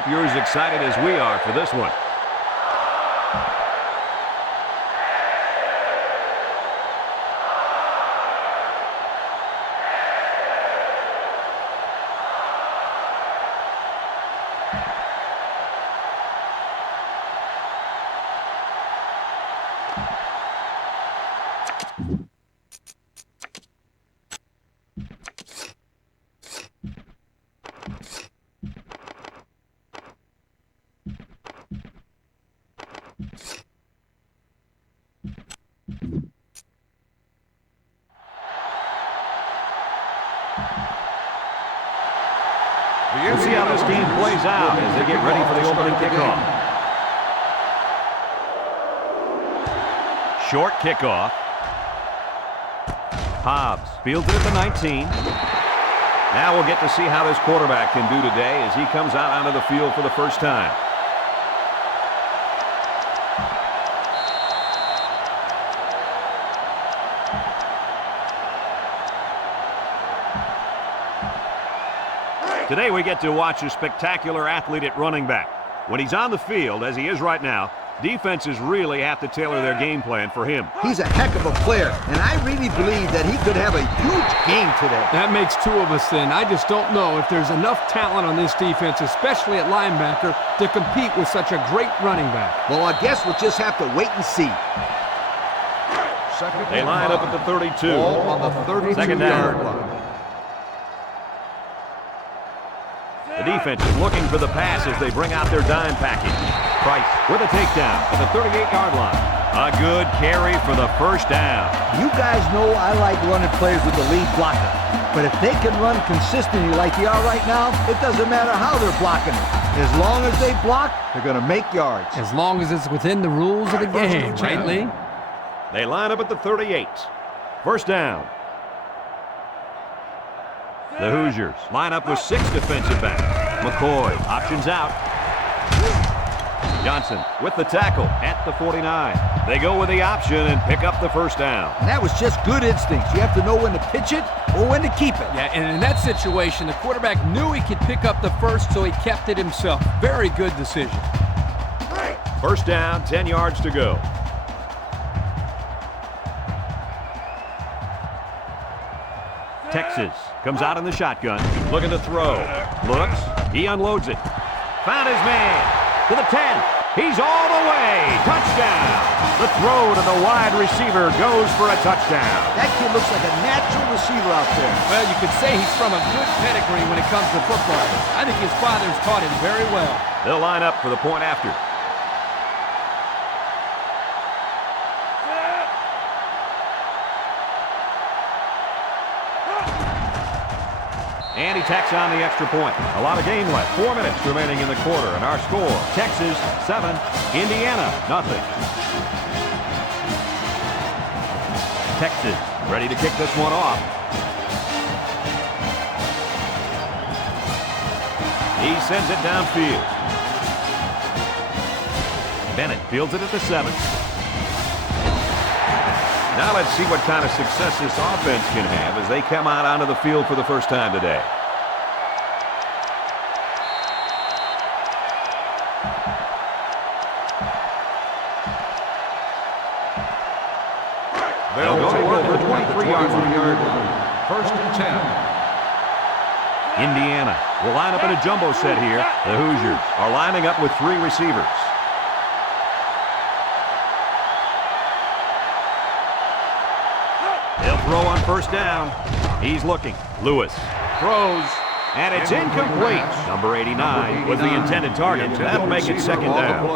hope you're as excited as we are for this one. We'll see how this game plays out as they get ready for the opening kickoff. Short kickoff. Hobbs fields it at the 19. Now we'll get to see how this quarterback can do today as he comes out onto the field for the first time. Today we get to watch a spectacular athlete at running back. When he's on the field, as he is right now, defenses really have to tailor their game plan for him. He's a heck of a player, and I really believe that he could have a huge game today. That makes two of us then. I just don't know if there's enough talent on this defense, especially at linebacker, to compete with such a great running back. Well, I guess we'll just have to wait and see. They line up at the 32. Ball on the 32-yard line. The defense is looking for the pass as they bring out their dime package. Price with a takedown at the 38-yard line. A good carry for the first down. You guys know I like running plays with the lead blocker. But if they can run consistently like they are right now, it doesn't matter how they're blocking it. As long as they block, they're going to make yards. As long as it's within the rules of the game, right, Lee? They line up at the 38. First down. The Hoosiers line up with 6 defensive backs. McCoy options out. Johnson with the tackle at the 49. They go with the option and pick up the first down. And that was just good instincts. You have to know when to pitch it or when to keep it. Yeah, and in that situation, the quarterback knew he could pick up the first, so he kept it himself. Very good decision. First down, 10 yards to go. Texas comes out in the shotgun, looking to throw. Looks, he unloads it. Found his man to the 10. He's all the way. Touchdown. The throw to the wide receiver goes for a touchdown. That kid looks like a natural receiver out there. Well, you could say he's from a good pedigree when it comes to football. I think his father's taught him very well. They'll line up for the point after. And he tacks on the extra point. A lot of game left. 4 minutes remaining in the quarter. And our score, Texas 7, Indiana 0. Texas ready to kick this one off. He sends it downfield. Bennett fields it at the 7. Now let's see what kind of success this offense can have as they come out onto the field for the first time today. They'll go to work for 23 yards from the yard line. First and 10. Indiana will line up in a jumbo set here. The Hoosiers are lining up with 3 receivers. Throw on first down. He's looking. Lewis throws, and it's incomplete. Number 89 was the intended target. That'll make it second down.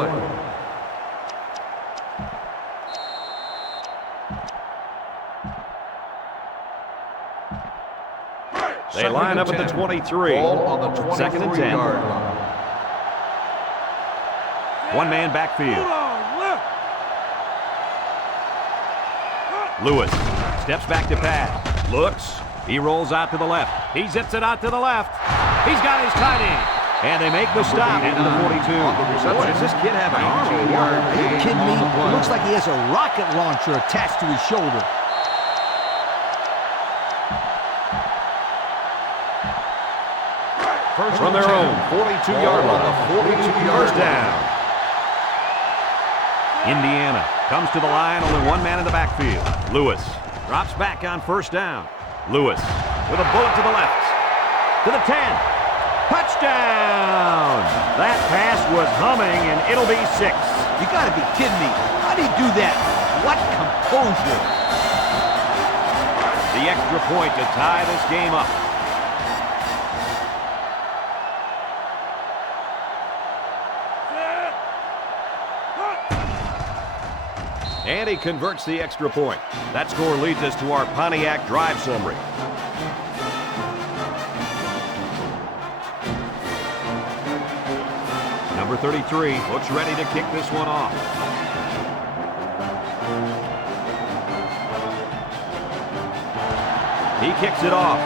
They line up at the 23. Second and 10. One-man backfield. Lewis steps back to pass. Looks. He rolls out to the left. He zips it out to the left. He's got his tight end. And they make the stop into the 42. Boy, does this kid have an arm? Are you kidding me? It looks like he has a rocket launcher attached to his shoulder. from their own 42-yard line. First down. Indiana comes to the line, only one man in the backfield. Lewis drops back on first down. Lewis with a bullet to the left. To the 10. Touchdown! That pass was humming, and it'll be 6. You got to be kidding me. How do you do that? What composure. The extra point to tie this game up. And he converts the extra point. That score leads us to our Pontiac drive summary. Number 33 looks ready to kick this one off. He kicks it off.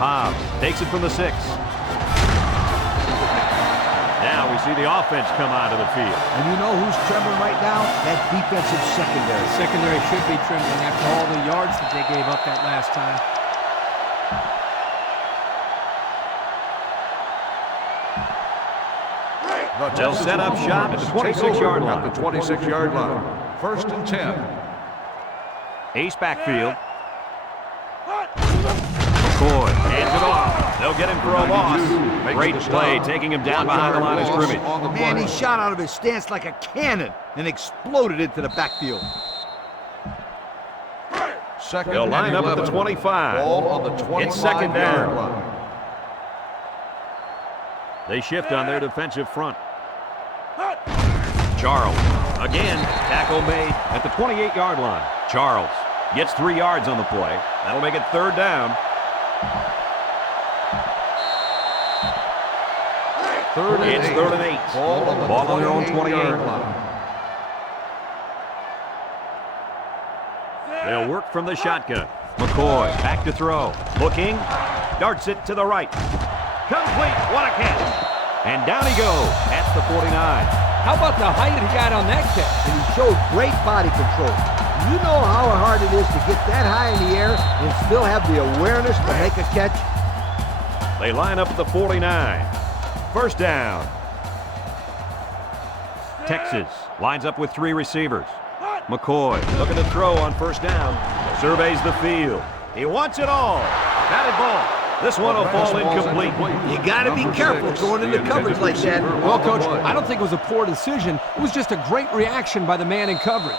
Hobbs takes it from the 6. Now we see the offense come out of the field. And you know who's trembling right now? That defensive secondary. Secondary should be trembling after all the yards that they gave up that last time. They'll set up shop at the 26-yard line. At the 26-yard line. First and 10. Ace backfield. McCoy hands it off. They'll get him for a loss. Great play, taking him down behind the line of scrimmage. Man, he shot out of his stance like a cannon and exploded into the backfield. They'll line up at the 25. Ball on the 25-yard It's second down. line. They shift on their defensive front. Charles, again, tackle made at the 28-yard line. Charles gets 3 yards on the play. That'll make it third down. It's third and 8. Ball on their own 28. They'll work from the shotgun. McCoy back to throw. Looking. Darts it to the right. Complete. What a catch. And down he goes. That's the 49. How about the height he got on that catch? And he showed great body control. You know how hard it is to get that high in the air and still have the awareness to make a catch? They line up at the 49. First down. Texas lines up with 3 receivers. McCoy looking to throw on first down. Surveys the field. He wants it all. Batted ball. This one will fall incomplete. You got to be careful going into coverage like that. Well, Coach, I don't think it was a poor decision. It was just a great reaction by the man in coverage.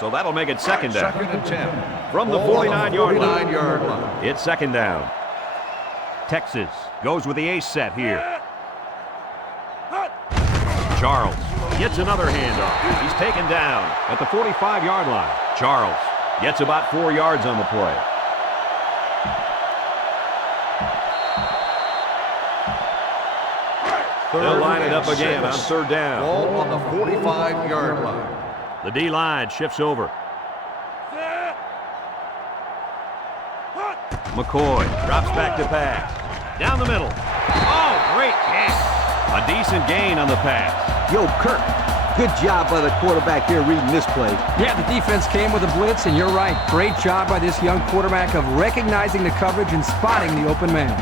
So that'll make it second down. Second and 10. From the 49-yard line. 49-yard line. It's second down. Texas goes with the ace set here. Charles gets another handoff. He's taken down at the 45-yard line. Charles gets about 4 yards on the play. They'll line it up again on third down. Ball on the 45-yard line. The D-line shifts over. McCoy drops back to pass. Down the middle. Oh, great catch. A decent gain on the pass. Yo, Kirk, good job by the quarterback here reading this play. Yeah, the defense came with a blitz, and you're right. Great job by this young quarterback of recognizing the coverage and spotting the open man.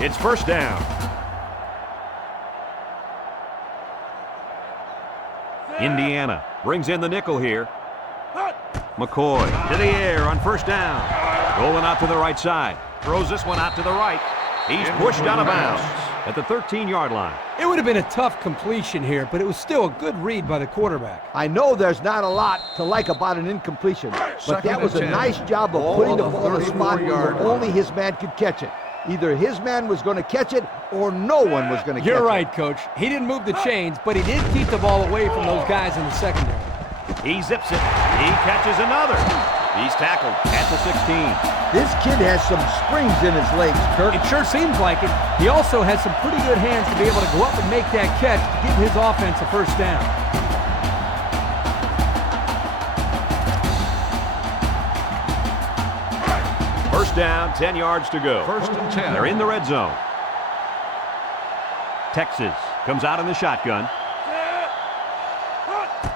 It's first down. Indiana brings in the nickel here. McCoy to the air on first down. Rolling out to the right side. Throws this one out to the right. He's pushed out of bounds at the 13-yard line. It would have been a tough completion here, but it was still a good read by the quarterback. I know there's not a lot to like about an incompletion, but that was a nice job of putting the ball in a spot where only his man could catch it. Either his man was going to catch it or no one was going to catch it. You're right, Coach. He didn't move the chains, but he did keep the ball away from those guys in the secondary. He zips it. He catches another. He's tackled at the 16. This kid has some springs in his legs, Kirk. It sure seems like it. He also has some pretty good hands to be able to go up and make that catch to give his offense a first down. First down, 10 yards to go. First and 10. They're in the red zone. Texas comes out in the shotgun.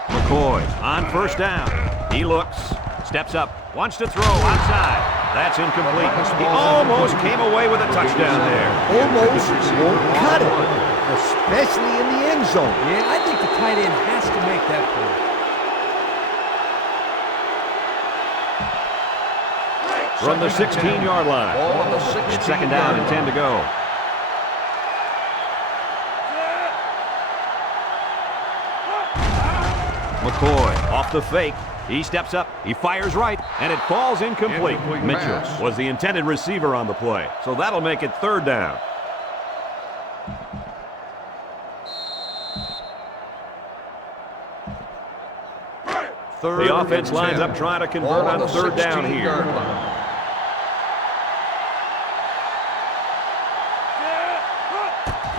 McCoy on first down. He looks, steps up, wants to throw outside. That's incomplete. He almost came away with a touchdown there. Almost won't cut it, especially in the end zone. Yeah, I think the tight end has to make that play. From the 16-yard line. Ball on the 16-yard It's second down and 10 to go. McCoy off the fake. He steps up, he fires right, and it falls incomplete. Incomplete Mitchell pass. was the intended receiver on the play, so that'll make it third down. Third The offense and lines 10. up trying to convert Ball on the third down 16-yard here. line.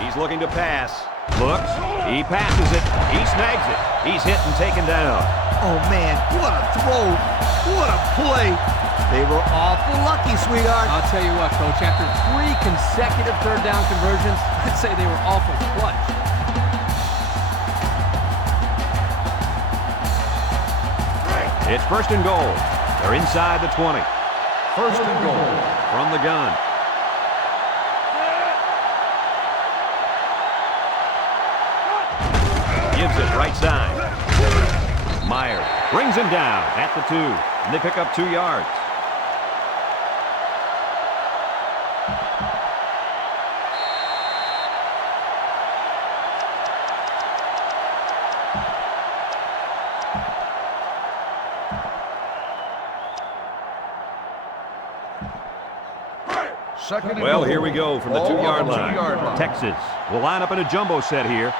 He's looking to pass. Looks, he passes it, he snags it. He's hit and taken down. Oh, man, what a throw. What a play. They were awful lucky, sweetheart. I'll tell you what, Coach, after 3 consecutive third down conversions, I'd say they were awful clutch. It's first and goal. They're inside the 20. First and goal. From the gun. Gives it right side. Meyer brings him down at the 2. And they pick up 2 yards. Second and Well, goal. here we go from the Ball on 2-yard the line. 2-yard line. Texas will line up in a jumbo set here.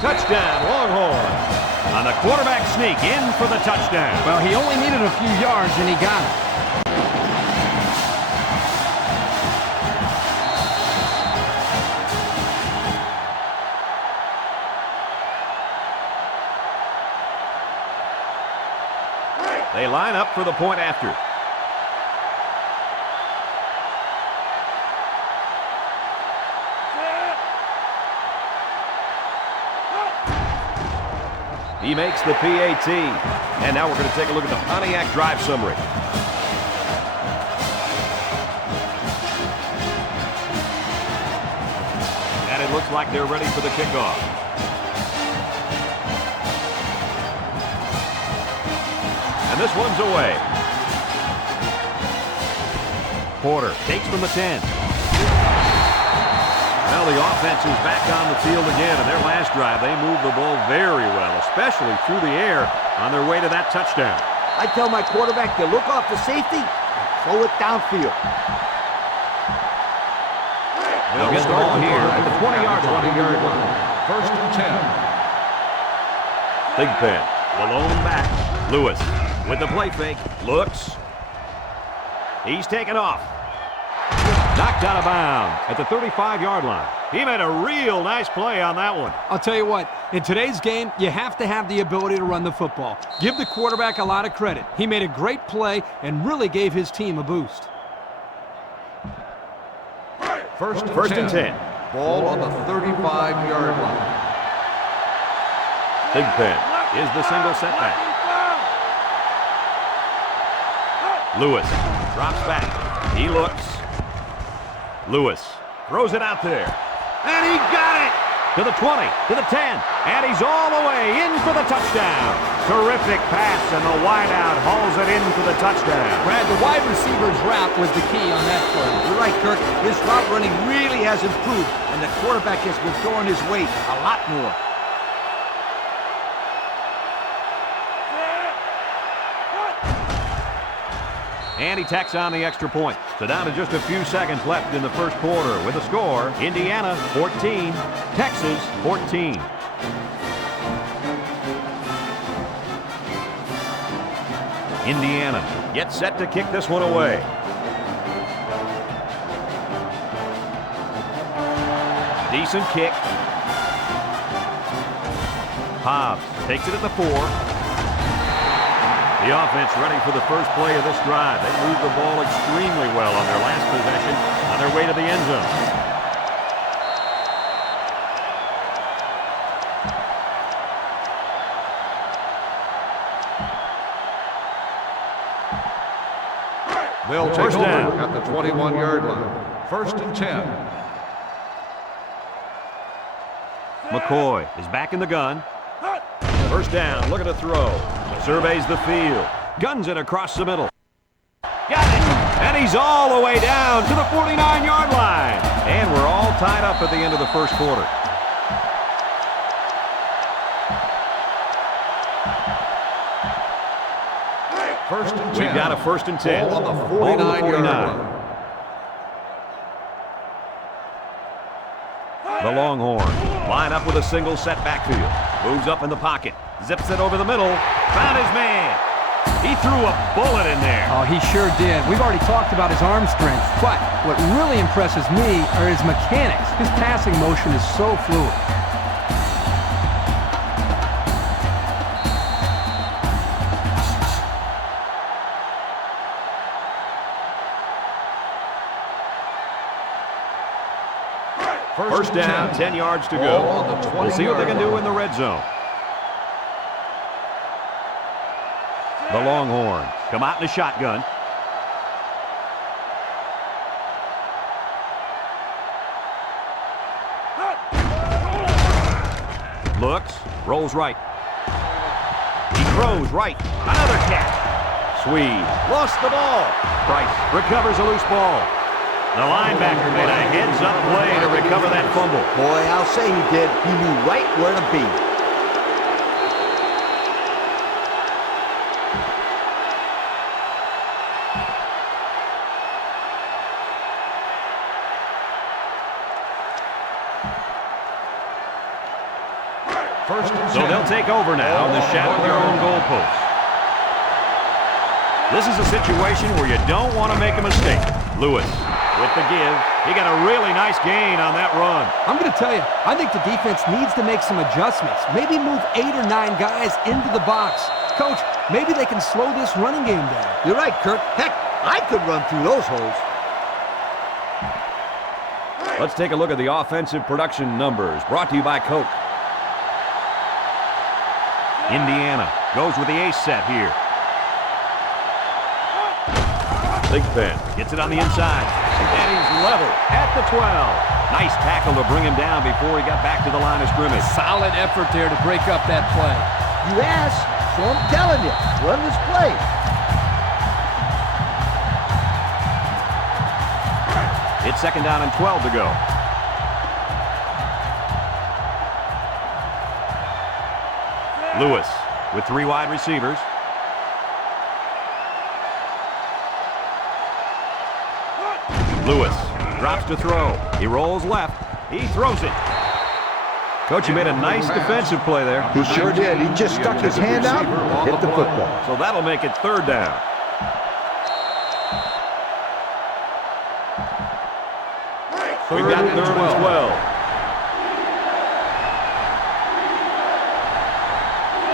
Touchdown, Longhorn. On the quarterback sneak, in for the touchdown. Well, he only needed a few yards, and he got it. They line up for the point after. He makes the PAT. And now we're going to take a look at the Pontiac drive summary. And it looks like they're ready for the kickoff. And this one's away. Porter takes from the 10. Well, the offense is back on the field again. In their last drive, they moved the ball very well, especially through the air on their way to that touchdown. I tell my quarterback to look off the safety and throw it downfield. They'll get the ball here at the 20-yard line. First and 10. Big Pen, the lone back. Lewis with the play fake. Looks. He's taken off. Knocked out of bounds at the 35-yard line. He made a real nice play on that one. I'll tell you what, in today's game, you have to have the ability to run the football. Give the quarterback a lot of credit. He made a great play and really gave his team a boost. First and 10. Ball on the 35-yard line. Big Pen is the single setback. Lewis drops back. He looks. Lewis throws it out there. And he got it! To the 20, to the 10, and he's all the way in for the touchdown. Terrific pass, and the wideout hauls it in for the touchdown. Brad, the wide receiver's route was the key on that play. You're right, Kirk. His route running really has improved, and the quarterback has been throwing his weight a lot more. And he tacks on the extra point. So down to just a few seconds left in the first quarter with a score, Indiana 14, Texas 14. Indiana gets set to kick this one away. Decent kick. Hobbs takes it at the 4. The offense ready for the first play of this drive. They moved the ball extremely well on their last possession on their way to the end zone. They'll take First over down. at the 21-yard line. First and 10. McCoy is back in the gun. First down, looking to throw. Surveys the field. Guns it across the middle. Got it! And he's all the way down to the 49-yard line. And we're all tied up at the end of the first quarter. First and 10. We've got a first and 10. Ball on the Ball on the 49-yard line. The Longhorn line up with a single set backfield. Moves up in the pocket. Zips it over the middle. Found his man. He threw a bullet in there. Oh, he sure did. We've already talked about his arm strength, but what really impresses me are his mechanics. His passing motion is so fluid. First down, 10 yards to go. Ball on the We'll see what they can 20-yard do in the red zone. The Longhorn come out in a shotgun. Looks, rolls right. He throws right. Another catch. Swede lost the ball. Price recovers a loose ball. The linebacker made a heads-up play to recover that fumble. Boy, I'll say he did. He knew right where to be. First and 10. So they'll take over now in the shadow of their own goalpost. This is a situation where you don't want to make a mistake. Lewis with the give. He got a really nice gain on that run. I'm going to tell you, I think the defense needs to make some adjustments. Maybe move 8 or 9 guys into the box. Coach, maybe they can slow this running game down. You're right, Kurt. Heck, I could run through those holes. Let's take a look at the offensive production numbers brought to you by Coke. Indiana goes with the ace set here. Big Ben gets it on the inside. And he's level at the 12. Nice tackle to bring him down before he got back to the line of scrimmage. Solid effort there to break up that play. You ask, so I'm telling you, run this play. It's second down and 12 to go. Lewis with 3 wide receivers. Lewis drops to throw. He rolls left. He throws it. Coach, he made a nice defensive play there. He sure did. He just stuck his hand out and hit the football. So that'll make it third down. We've got third and 12.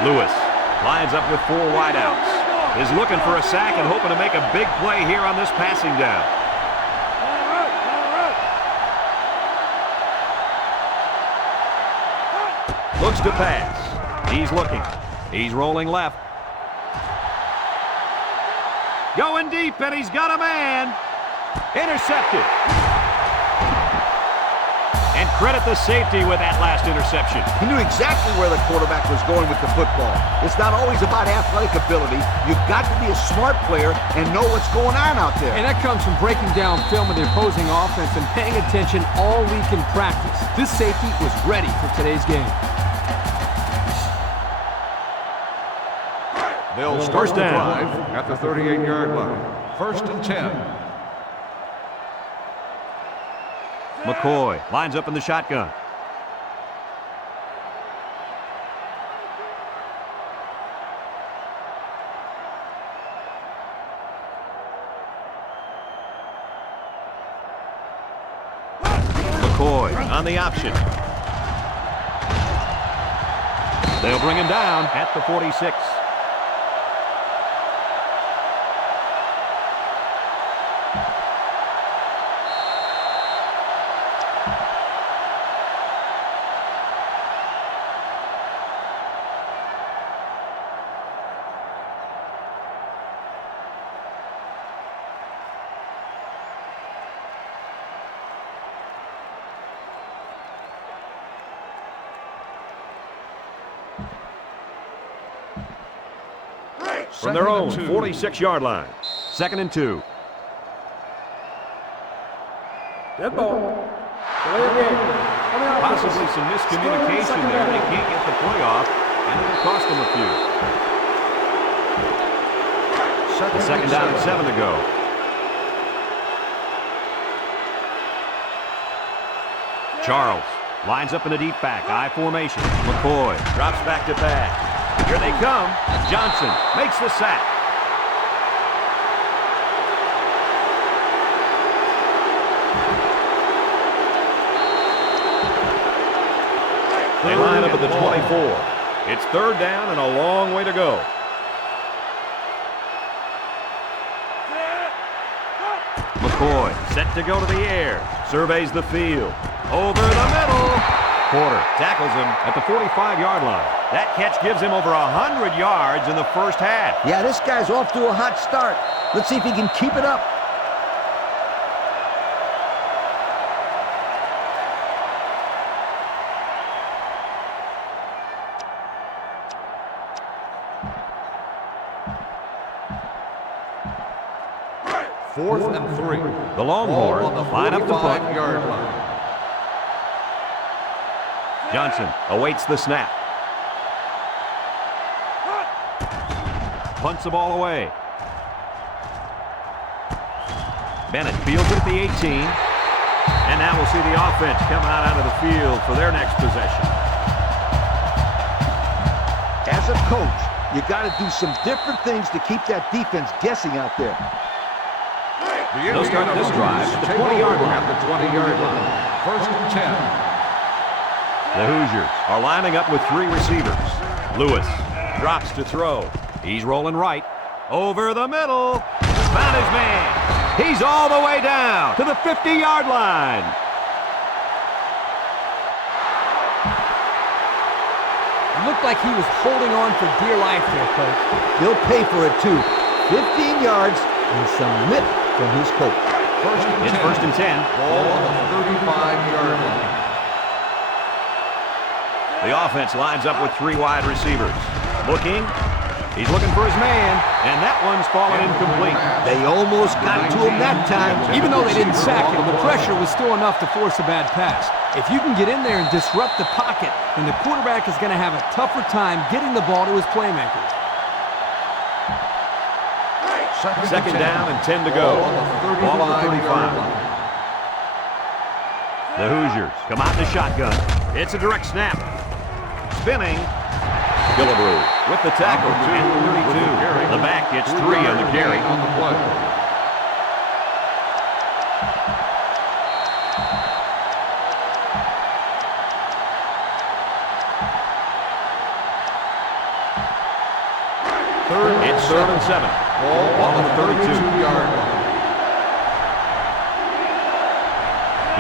Lewis lines up with 4 wideouts. Is looking for a sack and hoping to make a big play here on this passing down. Looks to pass. He's looking. He's rolling left. Going deep, and he's got a man. Intercepted. And credit the safety with that last interception. He knew exactly where the quarterback was going with the football. It's not always about athletic ability. You've got to be a smart player and know what's going on out there. And that comes from breaking down film of the opposing offense and paying attention all week in practice. This safety was ready for today's game. They'll start the drive at the 38-yard line. First and 10. McCoy lines up in the shotgun. McCoy on the option. They'll bring him down at the 46. from their own 46-yard line. 2nd and 2. Dead ball. Possibly some miscommunication there. They can't get the play off, and it'll cost them a few. The 2nd down and 7 to go. Charles lines up in a deep back, I formation. McCoy drops back to back. Here they come. Johnson makes the sack. They line up at the 24. It's 3rd down and a long way to go. McCoy set to go to the air. Surveys the field. Over the middle. Porter tackles him at the 45-yard line. That catch gives him over 100 yards in the first half. Yeah, this guy's off to a hot start. Let's see if he can keep it up. Fourth and 3. The Longhorns line up to punt. 45-yard line. Johnson awaits the snap. Punts the ball away. Bennett fields it at the 18. And now we'll see the offense come out of the field for their next possession. As a coach, you got to do some different things to keep that defense guessing out there. They'll start this drive at the 20-yard line. At the 20-yard line. 1st and 10. The Hoosiers are lining up with 3 receivers. Lewis drops to throw. He's rolling right. Over the middle. Found his man. He's all the way down to the 50-yard line. It looked like he was holding on for dear life there, Coach. He'll pay for it, too. 15 yards and some lip from his coach. It's 1st and 10. Ball on the 35-yard line. The offense lines up with 3 wide receivers. Looking. He's looking for his man, and that one's fallen incomplete. They almost got to him that time. Even though they didn't sack him, the pressure was still enough to force a bad pass. If you can get in there and disrupt the pocket, then the quarterback is going to have a tougher time getting the ball to his playmakers. 2nd down and 10 to go. Ball on the 35. The Hoosiers come out in the shotgun. It's a direct snap. Spinning. Gillibrew with the tackle, 2 32. The back gets 3 on the carry. On the play. It's 3rd and 7. Ball on the 32-yard line.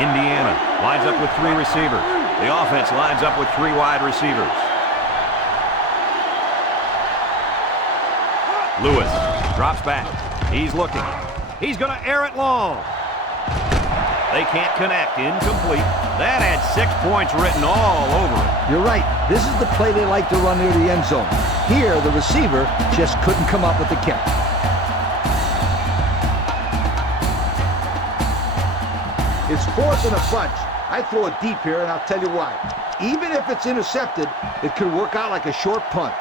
Indiana lines up with 3 receivers. The offense lines up with 3 wide receivers. Lewis drops back. He's looking. He's going to air it long. They can't connect. Incomplete. That had 6 points written all over it. You're right. This is the play they like to run near the end zone. Here, the receiver just couldn't come up with the catch. It's 4th and a bunch. I throw it deep here, and I'll tell you why. Even if it's intercepted, it could work out like a short punt.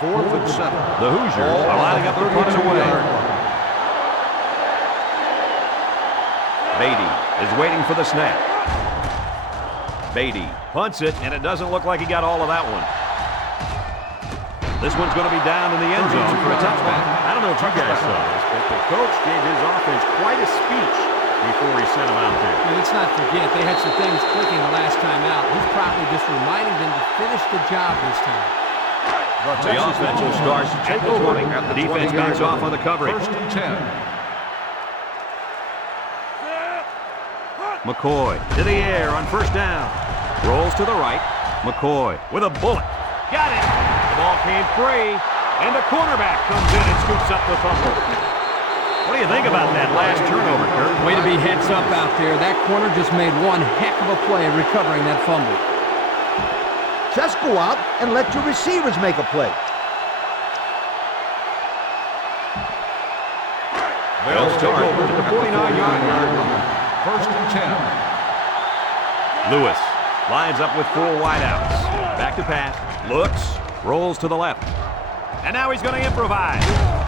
4th and 7. The Hoosiers are lining up their punts away. Beatty is waiting for the snap. Beatty punts it, and it doesn't look like he got all of that one. This one's going to be down in the end zone for a touchback. I don't know if you guys saw this, but the coach gave his offense quite a speech before he sent them out there. And let's not forget, they had some things clicking the last time out. He's probably just reminding them to finish the job this time. The offense will start at the 20. The defense backs off on the coverage. 1st and 10. McCoy to the air on 1st down. Rolls to the right. McCoy with a bullet. Got it. The ball came free, and the quarterback comes in and scoops up the fumble. What do you think about that last turnover, Kurt? Way to be heads up out there. That corner just made one heck of a play recovering that fumble. Just go out and let your receivers make a play. They'll start over to the 49-yard line. First and 10. Lewis lines up with 4 wideouts. Back to pass. Looks. Rolls to the left. And now he's going to improvise.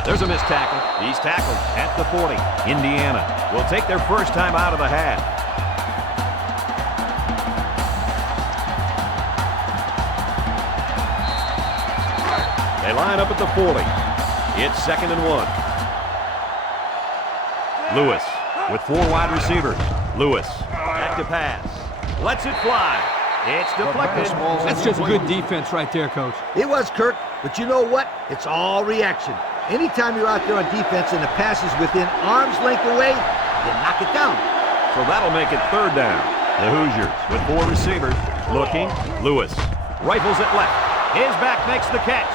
There's a missed tackle. He's tackled at the 40. Indiana will take their first time out of the half. They line up at the 40. It's 2nd and 1. Lewis with 4 wide receivers. Lewis back to pass. Lets it fly. It's deflected. That's just good defense right there, Coach. It was, Kirk, but you know what? It's all reaction. Anytime you're out there on defense and the pass is within arm's length away, you knock it down. So that'll make it 3rd down. The Hoosiers with 4 receivers. Looking. Lewis rifles it left. His back makes the catch.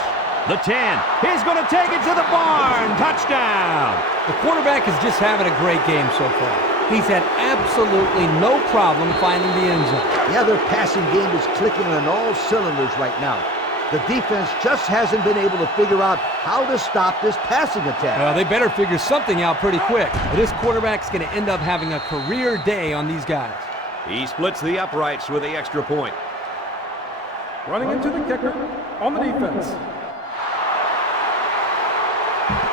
The 10. He's going to take it to the barn. Touchdown. The quarterback is just having a great game so far. He's had absolutely no problem finding the end zone. Yeah, their passing game is clicking on all cylinders right now. The defense just hasn't been able to figure out how to stop this passing attack. Well, they better figure something out pretty quick. This quarterback's going to end up having a career day on these guys. He splits the uprights with the extra point. Running into the kicker on the defense.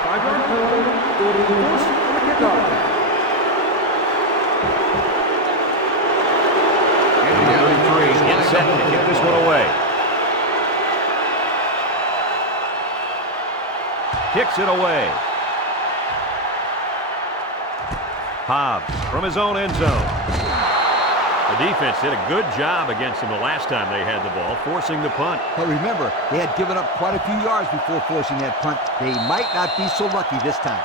5-yard penalty. Force the kickoff. It's set to kick this one away. Kicks it away. Hobbs from his own end zone. The defense did a good job against them the last time they had the ball, forcing the punt. But remember, they had given up quite a few yards before forcing that punt. They might not be so lucky this time.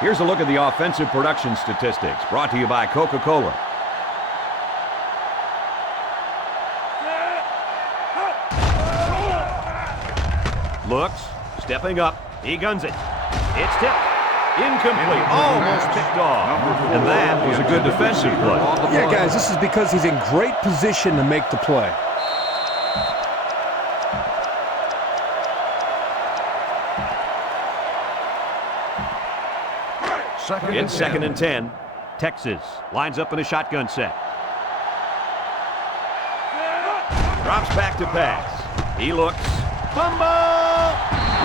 Here's a look at the offensive production statistics, brought to you by Coca-Cola. Looks, stepping up, he guns it. It's tipped. Incomplete, almost picked off. And that was a good defensive play. Yeah, guys, this is because he's in great position to make the play. It's 2nd and 10. Texas lines up in a shotgun set. Drops back to pass. He looks. Fumble!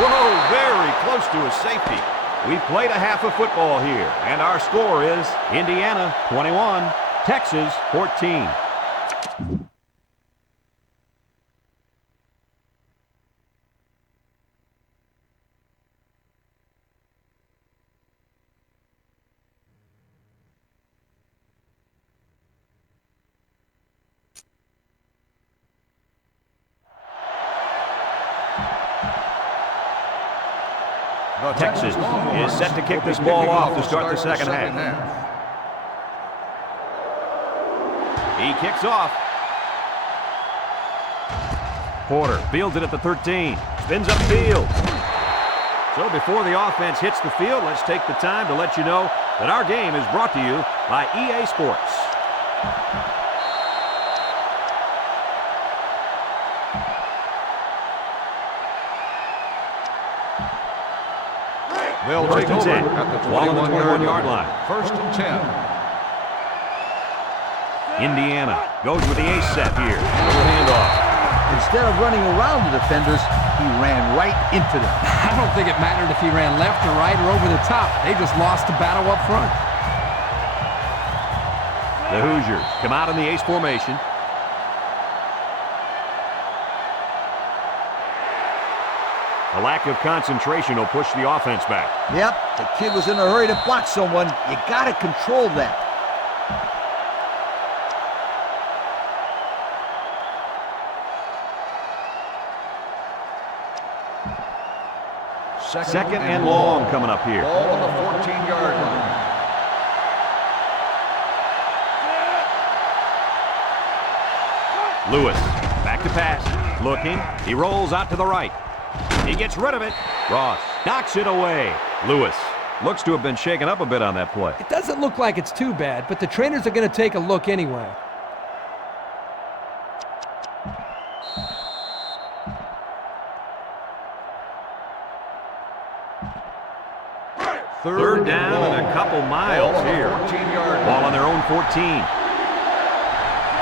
Whoa, very close to a safety. We've played a half of football here, and our score is Indiana 21, Texas 14. Texas is set to kick this ball off to start the second half. He kicks off. Porter fields it at the 13. Spins upfield. So before the offense hits the field, let's take the time to let you know that our game is brought to you by EA Sports. They'll take over at the 21-yard line. First and 10. Indiana goes with the ace set here. Little handoff. Instead of running around the defenders, he ran right into them. I don't think it mattered if he ran left or right or over the top. They just lost the battle up front. The Hoosiers come out in the ace formation. A lack of concentration will push the offense back. Yep, the kid was in a hurry to block someone. You got to control that. Second and long coming up here. Ball on the 14-yard line. Lewis, back to pass. Looking, he rolls out to the right. He gets rid of it. Ross knocks it away. Lewis Looks to have been shaken up a bit on that play. It doesn't look like it's too bad, but the trainers are going to take a look anyway. Third down and a couple miles here. Ball on their own 14.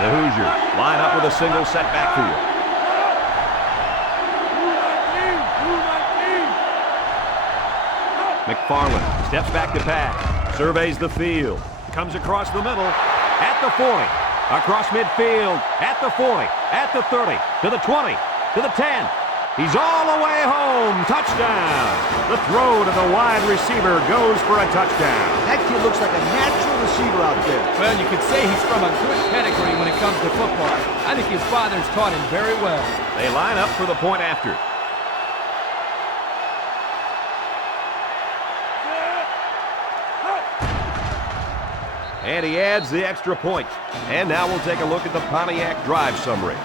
The Hoosiers line up with a single set backfield. McFarland steps back to pass. Surveys the field. Comes across the middle. At the 40. Across midfield. At the 40. At the 30. To the 20. To the 10. He's all the way home. Touchdown. The throw to the wide receiver goes for a touchdown. That kid looks like a natural receiver out there. Well, you could say he's from a good pedigree when it comes to football. I think his father's taught him very well. They line up for the point after. And he adds the extra point. And now we'll take a look at the Pontiac drive summary.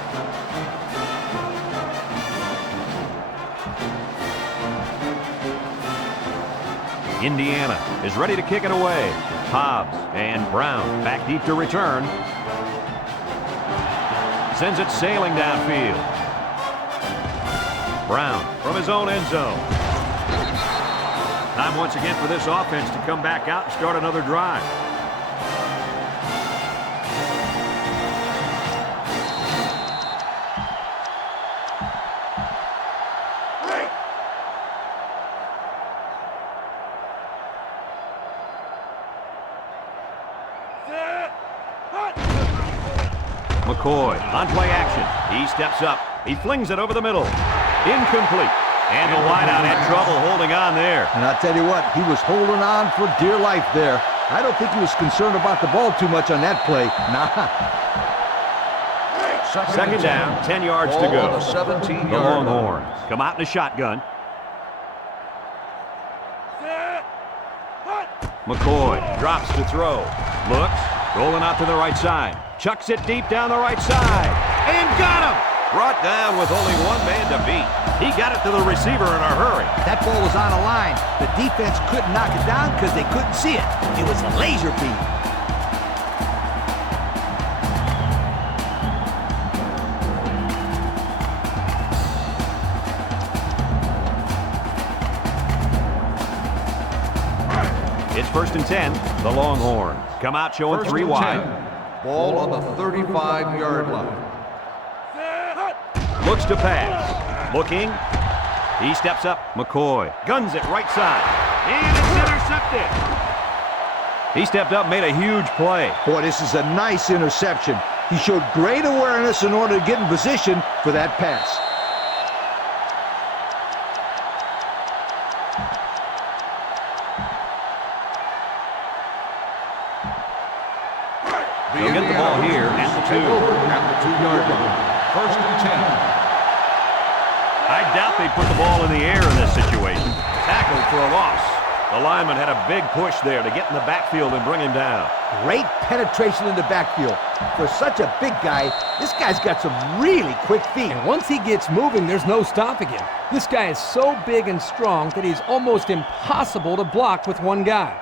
Indiana is ready to kick it away. Hobbs and Brown back deep to return. Sends it sailing downfield. Brown from his own end zone. Time once again for this offense to come back out and start another drive. McCoy on play action. He steps up. He flings it over the middle. Incomplete. And the wideout had trouble holding on there. And I'll tell you what, he was holding on for dear life there. I don't think he was concerned about the ball too much on that play. Nah. Second down, 10 yards to go. The Longhorns come out in a shotgun. McCoy drops to throw. Looks, rolling out to the right side. Chucks it deep down the right side. And got him! Brought down with only one man to beat. He got it to the receiver in a hurry. That ball was on a line. The defense couldn't knock it down because they couldn't see it. It was a laser beam. It's 1st and 10. The Longhorns come out showing three wide. Ball on the 35-yard line. Looks to pass. Looking. He steps up. McCoy guns it right side. And it's intercepted. He stepped up, made a huge play. Boy, this is a nice interception. He showed great awareness in order to get in position for that pass. He'll get the ball here at the 2. At the 2-yard line. 1st and 10. I doubt they put the ball in the air in this situation. Tackled for a loss. The lineman had a big push there to get in the backfield and bring him down. Great penetration in the backfield. For such a big guy, this guy's got some really quick feet. And once he gets moving, there's no stopping him. This guy is so big and strong that he's almost impossible to block with one guy.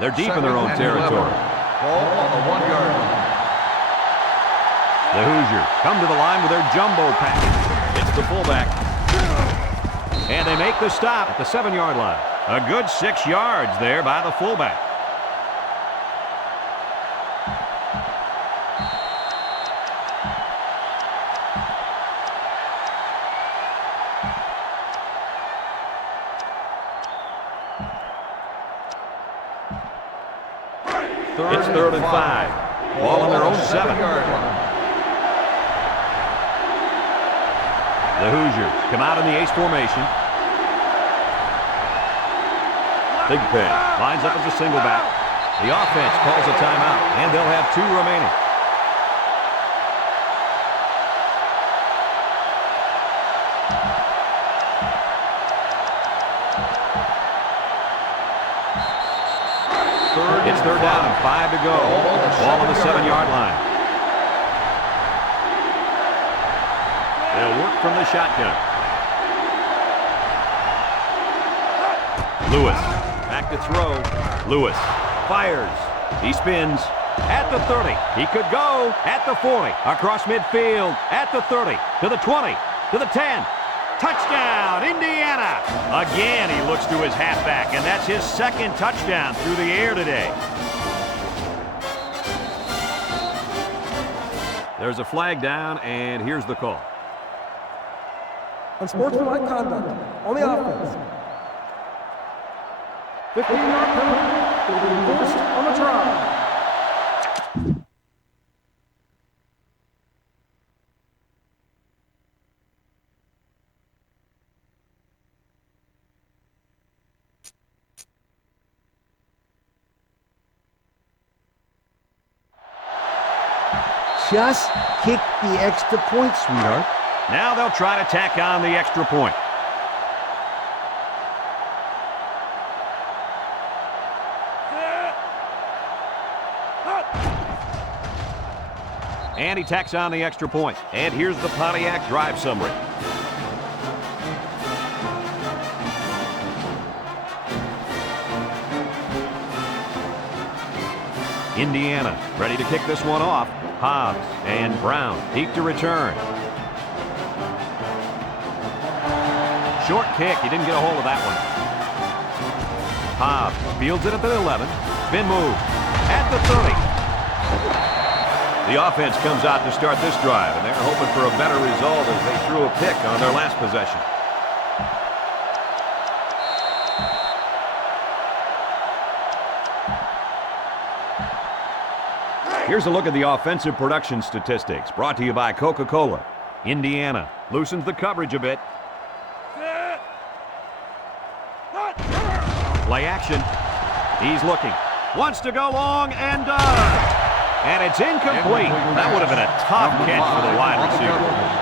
They're deep in their own territory. Ball on the 1-yard line. The Hoosiers come to the line with their jumbo package. It's the fullback. And they make the stop at the 7-yard line. A good 6 yards there by the fullback. It's 3rd and 5. Ball on their own 7. The Hoosiers come out in the ace formation. Big Pen lines up as a single back. The offense calls a timeout, and they'll have 2 remaining. It's 3rd down and 5 to go. Ball on the 7-yard line. They'll work from the shotgun. Lewis, back to throw. Lewis fires. He spins at the 30. He could go at the 40. Across midfield at the 30. To the 20. To the 10. Touchdown, Indiana! Again, he looks to his halfback, and that's his second touchdown through the air today. There's a flag down, and here's the call. Unsportsmanlike conduct on the offense. 15-yard penalty will be enforced on the try. Just kick the extra point, sweetheart. Now they'll try to tack on the extra point. And he tacks on the extra point. And here's the Pontiac drive summary. Indiana ready to kick this one off. Hobbs and Brown deep to return. Short kick. He didn't get a hold of that one. Hobbs fields it at the 11. Spin move at the 30. The offense comes out to start this drive, and they're hoping for a better result as they threw a pick on their last possession. Here's a look at the offensive production statistics, brought to you by Coca-Cola. Indiana loosens the coverage a bit. Play action. He's looking. Wants to go long and does. And it's incomplete. That would have been a tough catch for the wide receiver.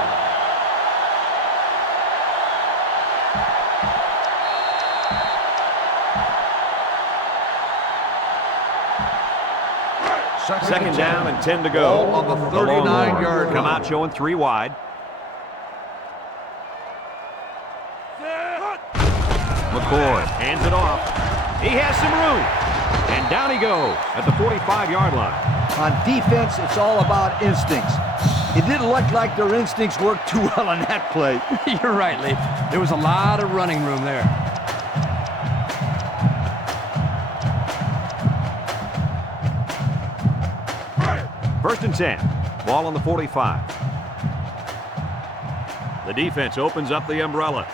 Second down and 10 to go. Ball on the 39-yard line. Come out showing 3 wide. McCoy hands it off. He has some room. And down he goes at the 45-yard line. On defense, it's all about instincts. It didn't look like their instincts worked too well on that play. You're right, Lee. There was a lot of running room there. First and 10. Ball on the 45. The defense opens up the umbrella.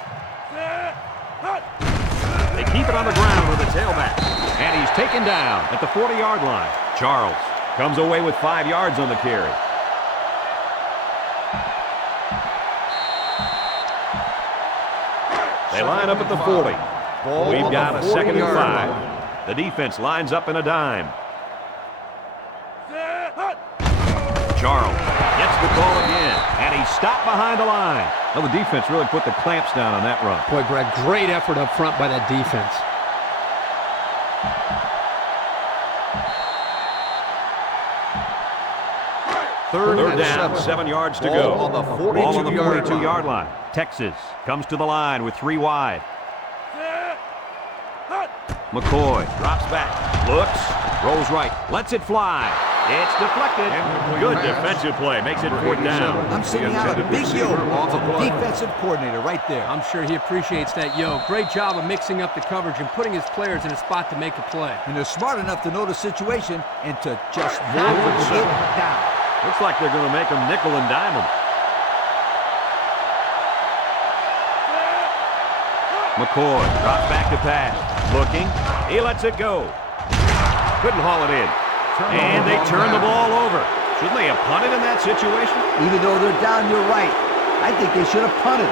They keep it on the ground with the tailback. And he's taken down at the 40-yard line. Charles comes away with 5 yards on the carry. They line up at the 40. We've got a second and 5. The defense lines up in a dime. Charles gets the call again, and he's stopped behind the line. Well, the defense really put the clamps down on that run. Boy, Brad, great effort up front by that defense. Third down, 7 yards to go. On the Ball on the 42-yard 42-yard line. Texas comes to the line with 3 wide. McCoy drops back, looks, rolls right, lets it fly. It's deflected. Good defensive play. Makes it 4th down. I'm sending out a big yo defensive coordinator right there. I'm sure he appreciates that yo. Great job of mixing up the coverage and putting his players in a spot to make a play. And they're smart enough to know the situation and to just not get down. Looks like they're going to make him nickel and dime him. McCoy drops back to pass. Looking. He lets it go. Couldn't haul it in. And they turn the ball over. Shouldn't they have punted in that situation? Even though they're down, you're right. I think they should have punted.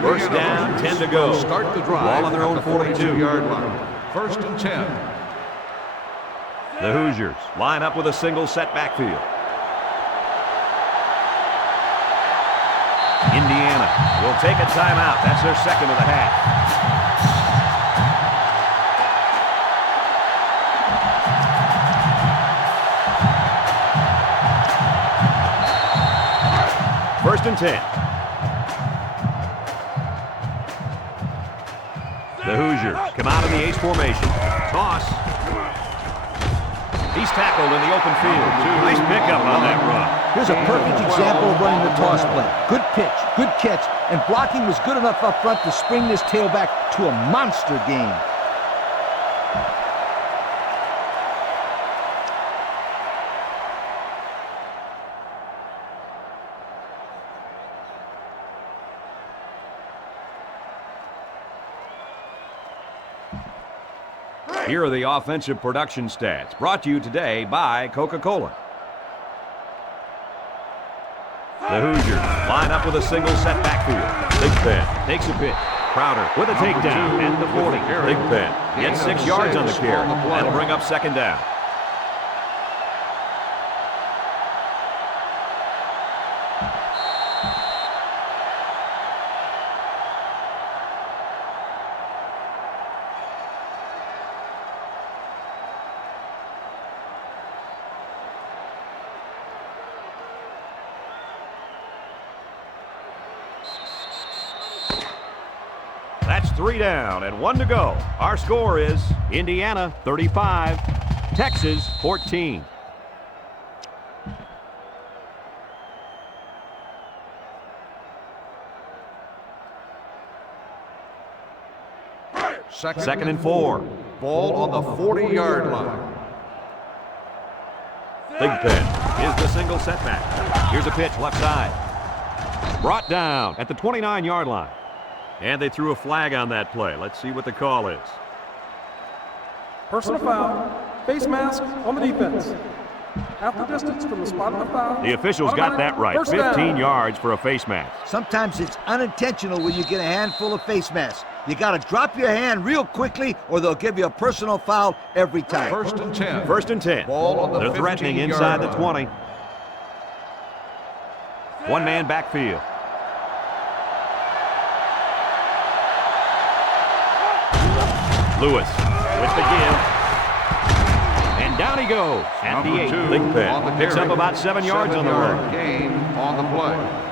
First down, 10 to go. Start the drive. Ball on their own 42-yard line. First and 10. The Hoosiers line up with a single set backfield. Indiana will take a timeout. That's their second of the half. First and 10. The Hoosiers come out in the ace formation. Toss. He's tackled in the open field. Nice pickup on that run. Here's a perfect example of running the toss play. Good pitch, good catch, and blocking was good enough up front to spring this tailback to a monster game. Here are the offensive production stats, brought to you today by Coca-Cola. The Hoosiers line up with a single set backfield. Big Ben takes a pitch. Crowder with a takedown at the 40. Big Ben gets 6 yards on the carry. That'll bring up second down. That's 3 down and 1 to go. Our score is Indiana 35, Texas 14. Second and 4. Ball on the 40-yard line. Big Ben is the single setback. Here's a pitch left side. Brought down at the 29-yard line. And they threw a flag on that play. Let's see what the call is. Personal foul. Face mask on the defense. Half the distance from the spot of the foul. The officials got that right. 15 yards for a face mask. Sometimes it's unintentional when you get a handful of face masks. You got to drop your hand real quickly or they'll give you a personal foul every time. First and 10. First and 10. Ball on the They're threatening inside the 20. One-man backfield. Lewis with the give. And down he goes at the 8. Big Ben picks up about 7 yards on the run. Gain on the play.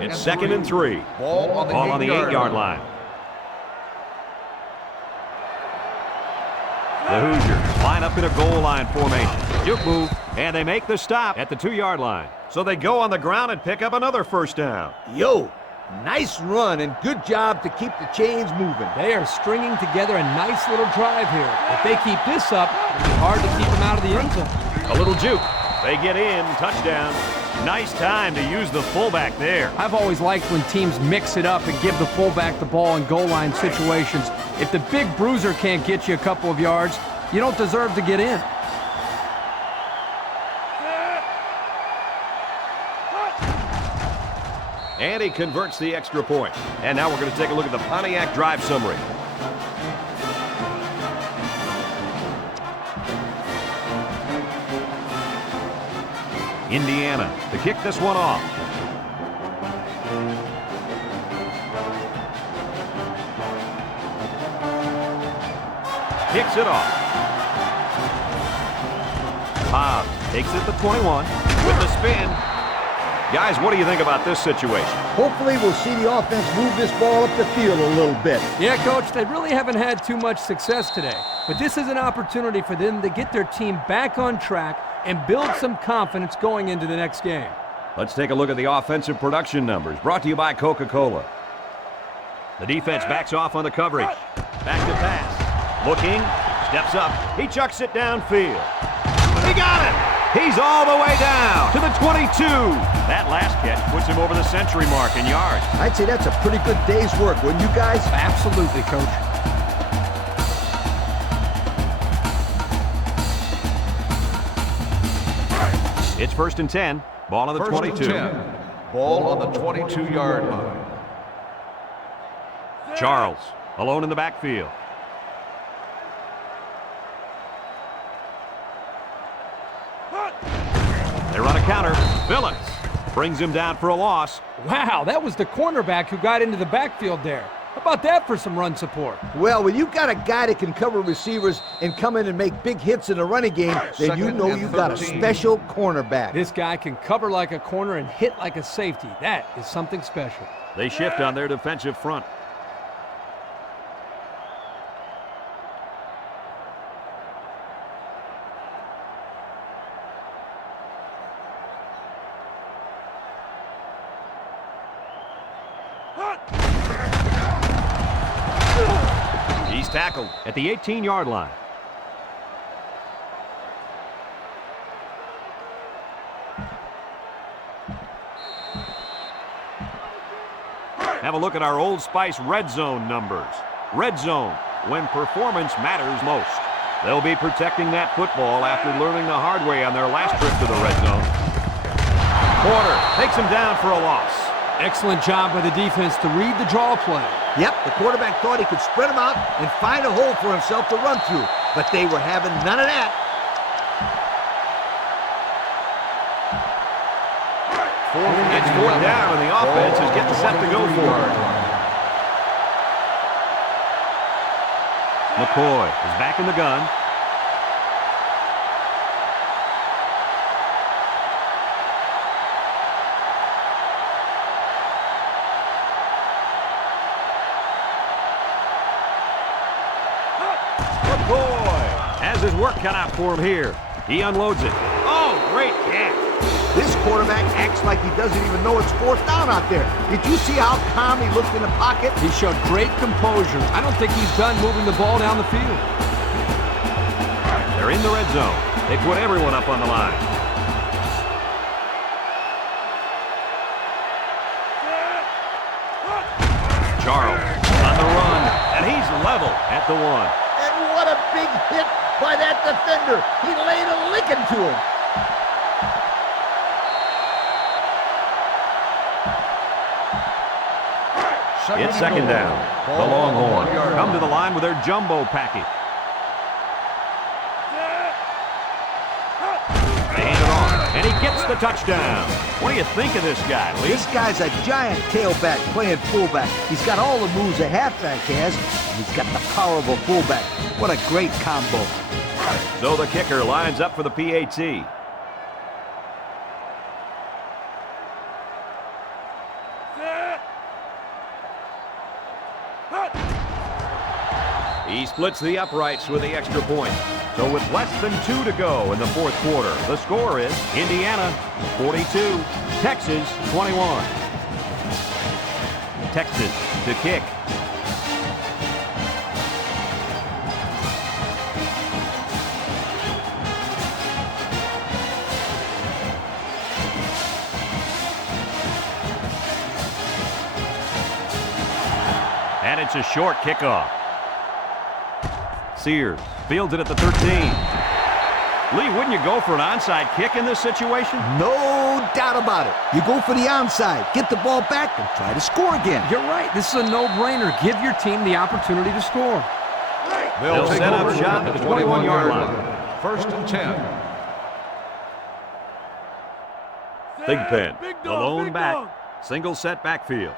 It's second and 3. Ball on the 8-yard line. The Hoosiers line up in a goal line formation. Juke move, and they make the stop at the 2-yard line. So they go on the ground and pick up another first down. Yo, nice run and good job to keep the chains moving. They are stringing together a nice little drive here. If they keep this up, it'll be hard to keep them out of the end zone. A little juke. They get in, touchdown. Nice time to use the fullback there. I've always liked when teams mix it up and give the fullback the ball in goal line situations. If the big bruiser can't get you a couple of yards, you don't deserve to get in. And he converts the extra point. And now we're going to take a look at the Pontiac drive summary. Indiana to kick this one off. Kicks it off. Hobbs takes it to 21 with the spin. Guys, what do you think about this situation? Hopefully we'll see the offense move this ball up the field a little bit. Yeah, Coach, they really haven't had too much success today. But this is an opportunity for them to get their team back on track and build some confidence going into the next game. Let's take a look at the offensive production numbers, brought to you by Coca-Cola. The defense backs off on the coverage. Back to pass. Looking, steps up. He chucks it downfield. He got it! He's all the way down to the 22. That last catch puts him over the century mark in yards. I'd say that's a pretty good day's work, wouldn't you guys? Absolutely, Coach. It's first and 10. Ball on the 22. Ball on the 22-yard line. Charles alone in the backfield. They run a Phillips brings him down for a loss. Wow, that was the cornerback who got into the backfield there. How about that for some run support? Well, when you've got a guy that can cover receivers and come in and make big hits in the running game, then you know you've got a special cornerback. This guy can cover like a corner and hit like a safety. That is something special. They shift on their defensive front. He's tackled at the 18-yard line. Have a look at our Old Spice red zone numbers. Red zone, when performance matters most. They'll be protecting that football after learning the hard way on their last trip to the red zone. Porter takes him down for a loss. Excellent job by the defense to read the draw play. Yep, the quarterback thought he could spread him out and find a hole for himself to run through, but they were having none of that. It's fourth down, and the offense is getting set to go for it. McCoy is back in the gun. McCoy has his work cut out for him here. He unloads it. Oh, great catch. This quarterback acts like he doesn't even know it's fourth down out there. Did you see how calm he looked in the pocket? He showed great composure. I don't think he's done moving the ball down the field. They're in the red zone. They put everyone up on the line. Charles on the run, and he's level at the 1. And what a big hit by that defender. He laid a licking to him. It's second down. The Longhorns come to the line with their jumbo package. They hand it off, and he gets the touchdown. What do you think of this guy, Lee? This guy's a giant tailback playing fullback. He's got all the moves a halfback has, and he's got the power of a fullback. What a great combo. So the kicker lines up for the PAT. He splits the uprights with the extra point. So with less than 2 to go in the fourth quarter, the score is Indiana 42, Texas 21. Texas to kick. And it's a short kickoff. Sears fields it at the 13. Lee, wouldn't you go for an onside kick in this situation? No doubt about it. You go for the onside, get the ball back, and try to score again. You're right. This is a no-brainer. Give your team the opportunity to score. They'll set up shop at the 21-yard line. First and 10. Big Pen, the lone back, single set backfield.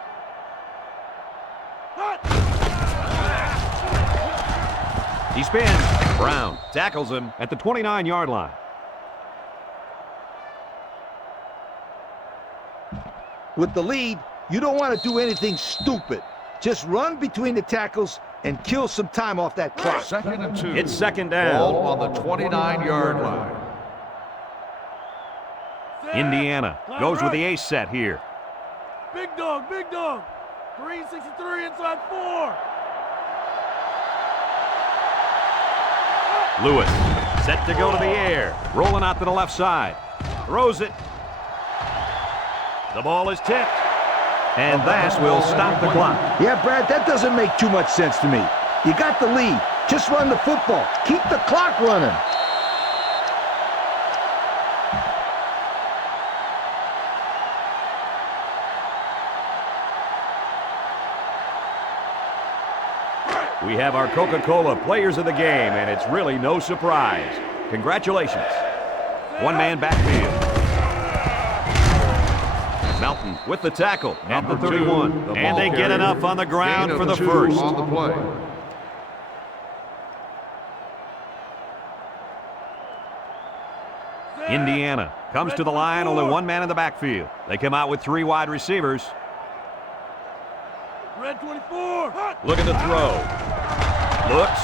He spins. Brown tackles him at the 29-yard line. With the lead, you don't want to do anything stupid. Just run between the tackles and kill some time off that clock. Second and 2. It's second down. Ball on the 29-yard line. Indiana goes with the ace set here. Big dog, big dog. 363 inside 4. Lewis set to go to the air, rolling out to the left side. Throws it. The ball is tipped. And that will stop the clock. Yeah, Brad, that doesn't make too much sense to me. You got the lead. Just run the football. Keep the clock running. We have our Coca-Cola Players of the Game, and it's really no surprise. Congratulations. One man backfield. Melton with the tackle at the Number 31. two, the And ball they get carrier. enough on the ground Gain for of the 2 first. on the play. Indiana comes to the line, only one man in the backfield. They come out with 3 wide receivers. Red 24. Look at the throw. Looks.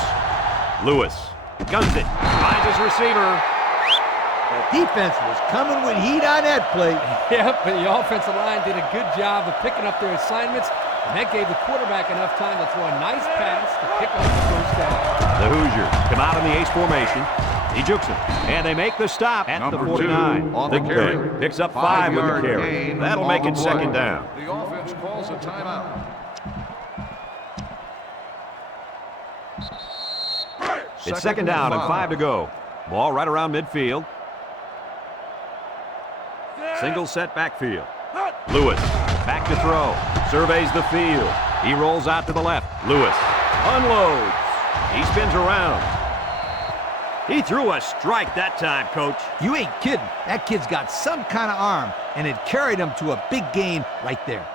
Lewis guns it. Finds his receiver. The defense was coming with heat on that play. Yep, but the offensive line did a good job of picking up their assignments, and that gave the quarterback enough time to throw a nice pass to pick up the first down. The Hoosiers come out in the ace formation. He jukes him, and they make the stop at Number the 2 49. on the Big carry. play. Picks up 5 with the 5-yard carry. gain That'll on make the it play. second down. The offense calls a timeout. It's second down and 5 to go. Ball right around midfield. Single set backfield. Lewis back to throw. Surveys the field. He rolls out to the left. Lewis unloads. He spins around. He threw a strike that time, Coach. You ain't kidding. That kid's got some kind of arm, and it carried him to a big gain right there.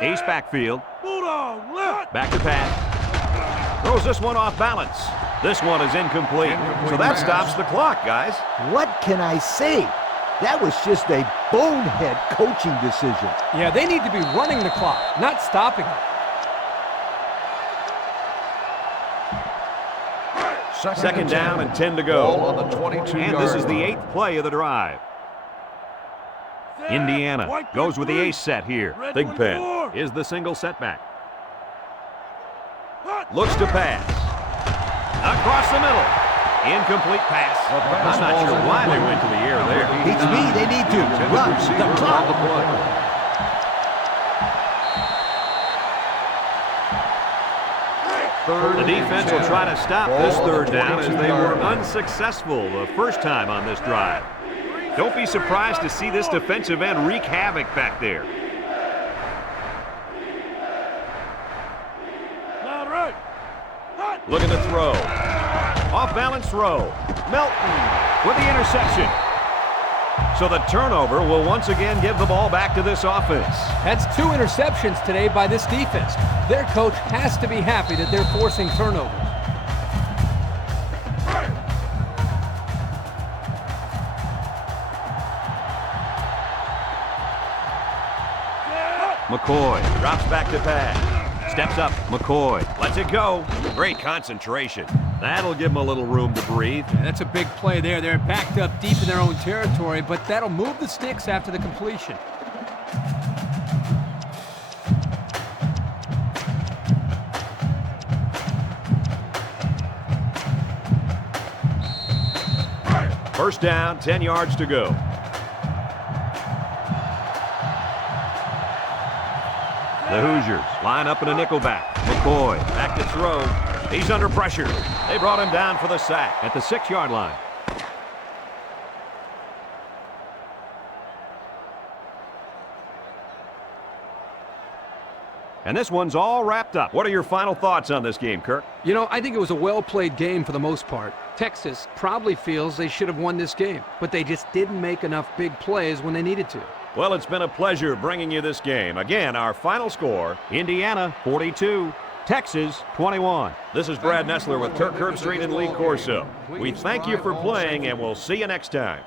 Ace backfield. Bulldog left. Back to pass. Throws this one off balance. This one is incomplete. So that pass. stops the clock, guys. What can I say? That was just a bonehead coaching decision. Yeah, they need to be running the clock, not stopping it. Second down and 10 to Ball go. on the 22-yard And this is the line. 8th play of the drive. Indiana goes with the ace set here. Big Pen is the single setback. Looks to pass. Across the middle. Incomplete pass. I'm not sure why they went to the air there. Beats me, they need to run the clock. The defense will try to stop this third down as they were unsuccessful the first time on this drive. Don't be surprised to see this defensive end wreak havoc back there. Not right. Look at the throw. Off-balance throw. Melton with the interception. So the turnover will once again give the ball back to this offense. That's 2 interceptions today by this defense. Their coach has to be happy that they're forcing turnovers. McCoy drops back to pass. Steps up. McCoy lets it go. Great concentration. That'll give them a little room to breathe. Yeah, that's a big play there. They're backed up deep in their own territory, but that'll move the sticks after the completion. First down, 10 yards to go. The Hoosiers line up in a nickelback. McCoy back to throw. He's under pressure. They brought him down for the sack at the 6-yard line. And this one's all wrapped up. What are your final thoughts on this game, Kirk? You know, I think it was a well-played game for the most part. Texas probably feels they should have won this game, but they just didn't make enough big plays when they needed to. Well, it's been a pleasure bringing you this game. Again, our final score, Indiana 42, Texas 21. This is Brad Nessler with Kirk Herbstreit and Lee Corso. We thank you for playing, and we'll see you next time.